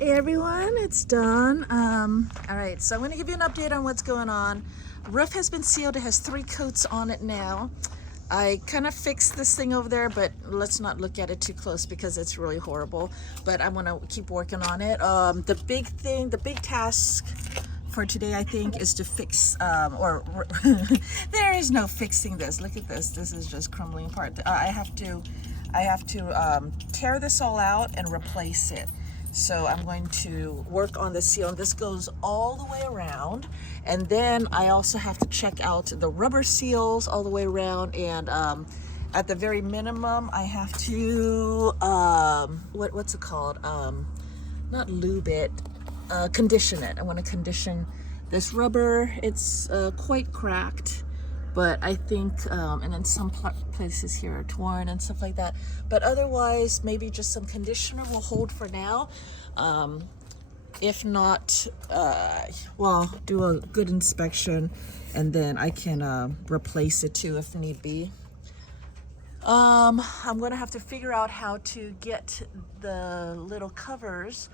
Hey everyone, it's Dawn. All right, so I'm going to give you an update on what's going on. Roof has been sealed. It has 3 coats on it now. I kind of fixed this thing over there, but let's not look at it too close because it's really horrible. But I want to keep working on it. The big task for today, I think, is to fix, there is no fixing this. Look at this. This is just crumbling apart. I have to tear this all out and replace it. So I'm going to work on the seal, and this goes all the way around. And then I also have to check out the rubber seals all the way around. And at the very minimum, I have to, what's it called? Not lube it, condition it. I want to condition this rubber. It's quite cracked, but I think, and then some places here are torn and stuff like that. But otherwise, maybe just some conditioner will hold for now. If not, well, do a good inspection, and then I can replace it too if need be. I'm gonna have to figure out how to get the little covers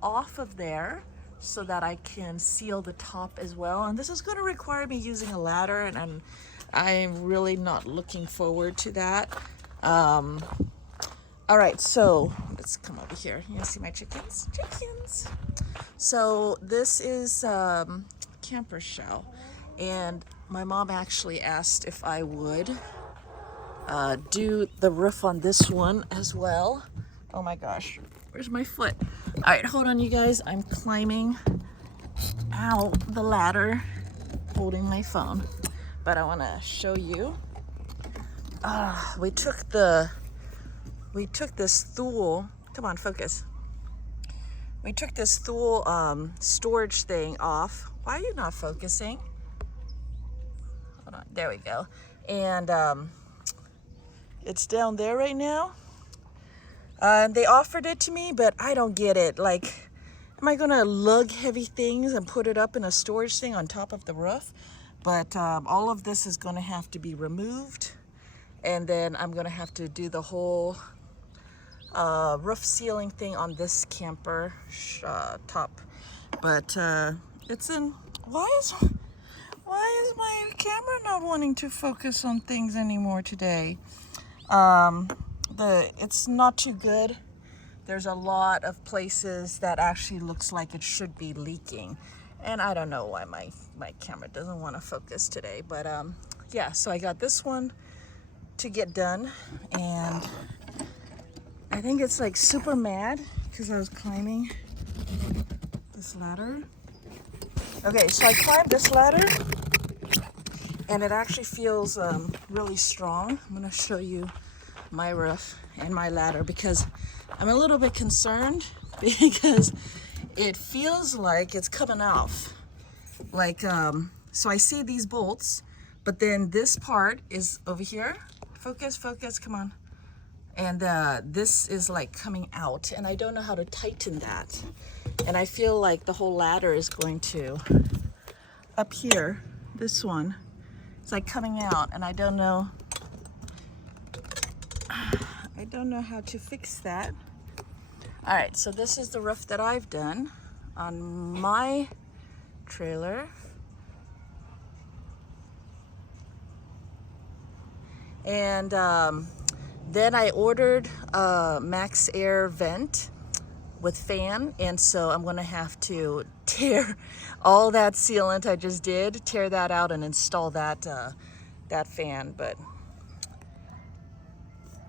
off of there so that I can seal the top as well. And this is going to require me using a ladder, and I'm really not looking forward to that. All right, so let's come over here. You see my chickens? Chickens. So this is camper shell, and my mom actually asked if I would do the roof on this one as well. Oh my gosh, where's my foot? All right, hold on, you guys. I'm climbing out the ladder, holding my phone, but I want to show you. We took this Thule. Come on, focus. We took this Thule storage thing off. Why are you not focusing? Hold on. There we go. And it's down there right now. They offered it to me, but I don't get it. Like, am I gonna lug heavy things and put it up in a storage thing on top of the roof? But all of this is gonna have to be removed, and then I'm gonna have to do the whole roof sealing thing on this camper top. But it's in. Why is my camera not wanting to focus on things anymore today? It's not too good. There's a lot of places that actually looks like it should be leaking, and I don't know why my camera doesn't want to focus today. But yeah, so I got this one to get done, and I think it's like super mad because I was climbing this ladder. Okay, so I climbed this ladder, and it actually feels really strong. I'm gonna show you my roof and my ladder because I'm a little bit concerned because it feels like it's coming off. Like, so I see these bolts, but then this part is over here. Focus, come on. And this is like coming out, and I don't know how to tighten that. And I feel like the whole ladder is going to, up here, this one, it's like coming out, and I don't know how to fix that. All right, so this is the roof that I've done on my trailer. And then I ordered a Max Air vent with fan, and so I'm gonna have to tear all that sealant I just did, tear that out and install that fan. But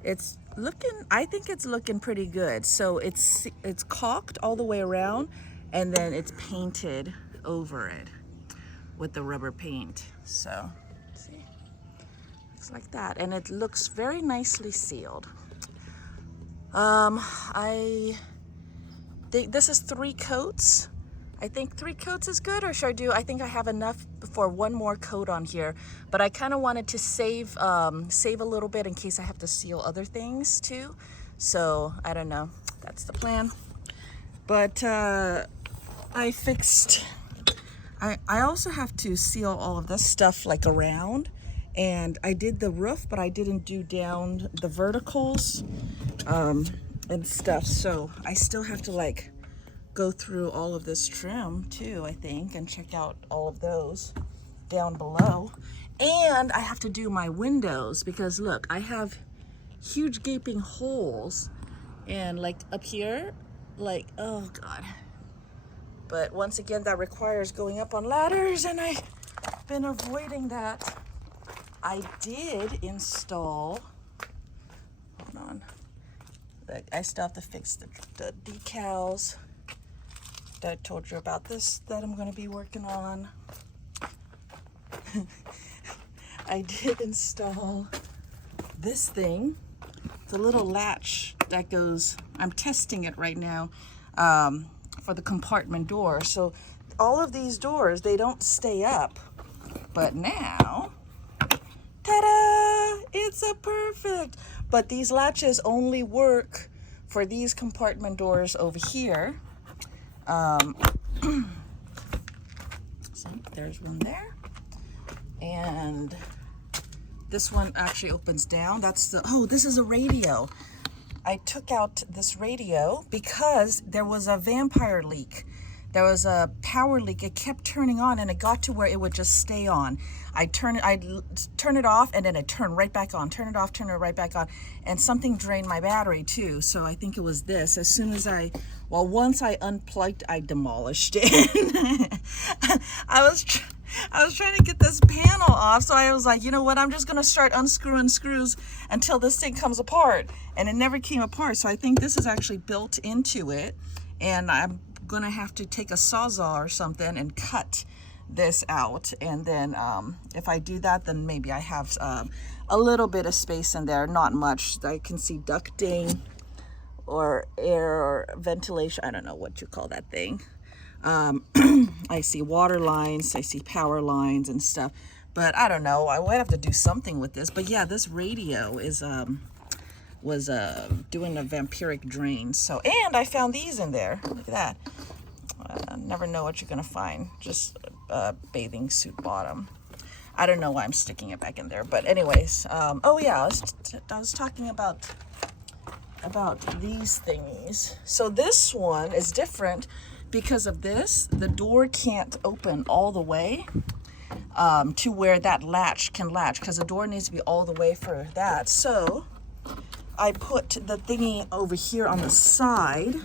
it's looking, I think it's looking pretty good. So it's caulked all the way around, and then it's painted over it with the rubber paint. So see, looks like that, and it looks very nicely sealed. I think this is 3 coats. I think 3 coats is good, or should I do, I think I have enough for 1 more coat on here, but I kind of wanted to save a little bit in case I have to seal other things too. So I don't know, that's the plan. But I also have to seal all of this stuff like around, and I did the roof, but I didn't do down the verticals and stuff, so I still have to like go through all of this trim too, I think, and check out all of those down below. And I have to do my windows because look, I have huge gaping holes, and like up here, like, oh God. But once again, that requires going up on ladders, and I've been avoiding that. I did install, hold on, I still have to fix the decals that I told you about this that I'm going to be working on. I did install this thing. It's a little latch that goes, I'm testing it right now for the compartment door. So all of these doors, they don't stay up, but now, ta-da, it's a perfect. But these latches only work for these compartment doors over here. So there's one there. And this one actually opens down. That's the, oh, this is a radio. I took out this radio because there was a vampire leak. There was a power leak. It kept turning on, and it got to where it would just stay on. I'd turn it off, and then it turned right back on. Turn it off, turn it right back on. And something drained my battery too. So I think it was this. As soon as once I unplugged, I demolished it. I was trying to get this panel off, so I was like, you know what, I'm just gonna start unscrewing screws until this thing comes apart, and it never came apart. So I think this is actually built into it, and I'm gonna have to take a sawzall or something and cut this out, and then if I do that, then maybe I have a little bit of space in there, not much. I can see ducting or air or ventilation, I don't know what you call that thing. I see water lines, I see power lines and stuff, but I don't know, I would have to do something with this. But yeah, this radio is was doing a vampiric drain. So, and I found these in there, look at that. Never know what you're gonna find. Just a bathing suit bottom. I don't know why I'm sticking it back in there, but anyways, oh yeah, I was talking about these thingies. So this one is different because of this. The door can't open all the way to where that latch can latch, because the door needs to be all the way for that. So I put the thingy over here on the side,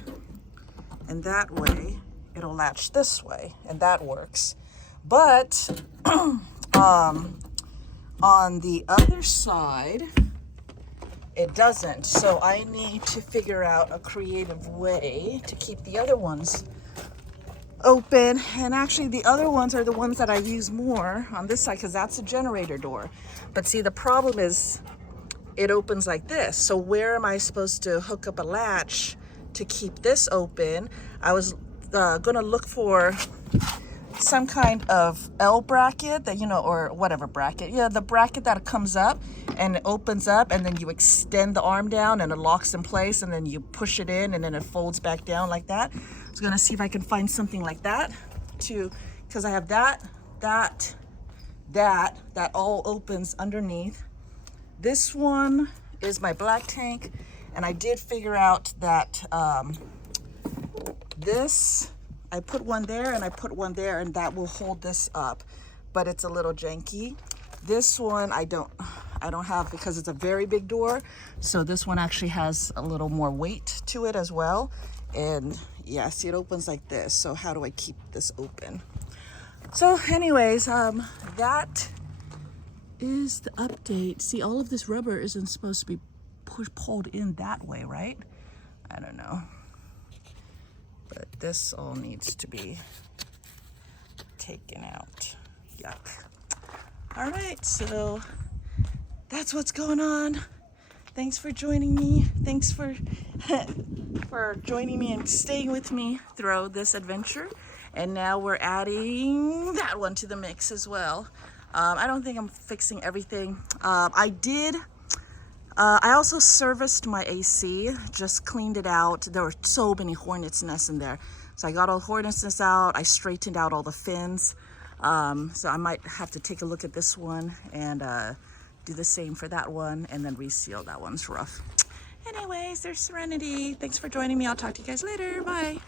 and that way it'll latch this way, and that works. But on the other side, it doesn't. So I need to figure out a creative way to keep the other ones open. And actually the other ones are the ones that I use more on this side, because that's a generator door. But see, the problem is it opens like this. So where am I supposed to hook up a latch to keep this open? I was gonna look for some kind of L bracket that, you know, or whatever bracket. Yeah, the bracket that comes up and it opens up, and then you extend the arm down and it locks in place, and then you push it in and then it folds back down like that. I was gonna see if I can find something like that to, because I have that all opens underneath. This one is my black tank, and I did figure out that this, I put one there and I put one there, and that will hold this up, but it's a little janky. This one I don't have, because it's a very big door. So this one actually has a little more weight to it as well. And yeah, see, it opens like this. So how do I keep this open? So anyways, that is the update. See, all of this rubber isn't supposed to be pulled in that way, right? I don't know. But this all needs to be taken out. Yuck. All right, so that's what's going on. Thanks for joining me. Thanks for for joining me and staying with me through this adventure. And now we're adding that one to the mix as well. I don't think I'm fixing everything. I also serviced my AC, just cleaned it out. There were so many hornet's nests in there. So I got all the hornet's nests out. I straightened out all the fins. So I might have to take a look at this one and do the same for that one, and then reseal. That one's rough. Anyways, there's Serenity. Thanks for joining me. I'll talk to you guys later. Bye.